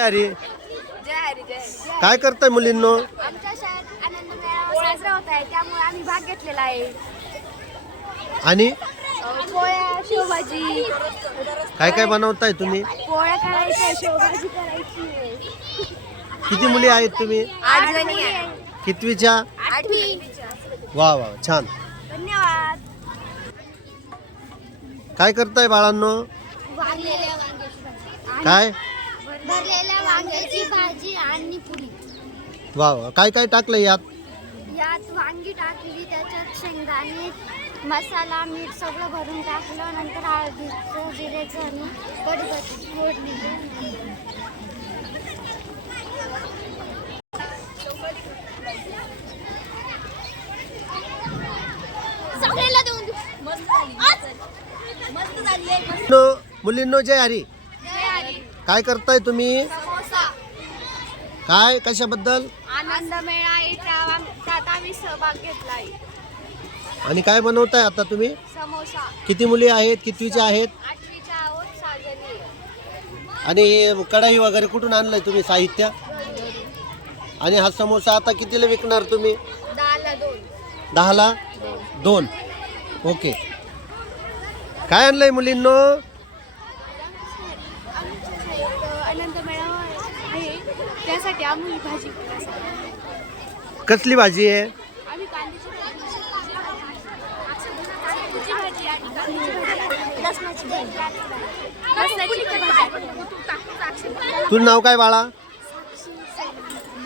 हरी. जय हरी जय हरी. काय करताय मुलींनो? आमच्या शाळेत आनंद मेळावा साजरा होत आहे, त्यामुळे आम्ही भाग घेतलेला आहे. आणि पोळ्या, शेवभाजी. काय काय बनवताय तुम्ही? पोळ्या करायच्या, शेवभाजी करायची. किती मुली आहेत तुम्ही? 8 जणी आहे. कितवीच्या? 8वी. वा वा छान. धन्यवाद. काय करताय बाळांनो? भरलेल्या वांग्याची भाजी. काय? भरलेल्या वांग्याची भाजी आणि पुरी. वा वा. काय काय टाकलं यात? यात वांगी टाकली, त्याच्यात शेंगदाणे, मसाला, मीठ सगळं भरून टाकलं. नंतर हळदीचं, जिऱ्याचं आणि कढीपत्त्याची फोडणी दिली. सगळ्याला देऊन देऊ. मस्त झाली. मुलींनो जय हरी. काय करताय तुम्ही? समोसा. काय कशाबद्दल? आनंद मेळा आहे, त्यात आम्ही सहभाग घेतलाय. आणि काय बनवताय आता तुम्ही? समोसा. किती मुली आहेत? कितवीच्या आहेत? 8वीच्या आहोत, 6 जणी आहे. आणि हे कढाई वगैरे कुठून आणलंय तुम्ही साहित्य? आणि हा समोसा आता कितीला विकणार तुम्ही? 10ला 2. 10ला 2. ओके. काय आणलंय मुलींनो? आनंद मेळावा आहे, त्यासाठी आम्ही भाजी कसली भाजी आहे? आम्ही कांद्याची भाजी आणि लसणाची भाजी. तुझं नाव काय बाळा?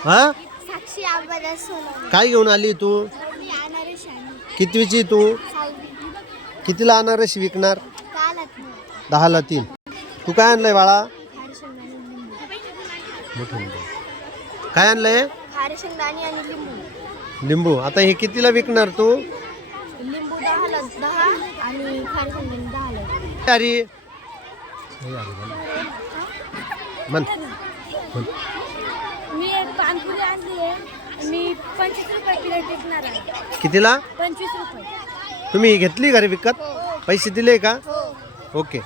हा? साक्षी आंबादास सोनवणे. काय घेऊन आली तू? मी अनारस आणि कितवीची तू? 6वी. कितीला अनारस विकणार? कालच 10ला 3. तू काय आणलंय बाळा? काय आणलंय? खारे शेंगदाणे आणि लिंबू. लिंबू. आता हे कितीला विकणार तू? लिंबू 10ला 10 आणि खारे शेंगदाणे 10ला. हरी. म्हण. मी एक पानपुरी आणली आहे, मी 25 रुपये प्लेट विकणार आहे. कितीला? 25 रुपये. तुम्ही ही घेतली घरी विकत? पैसे दिले का? हो. ओके.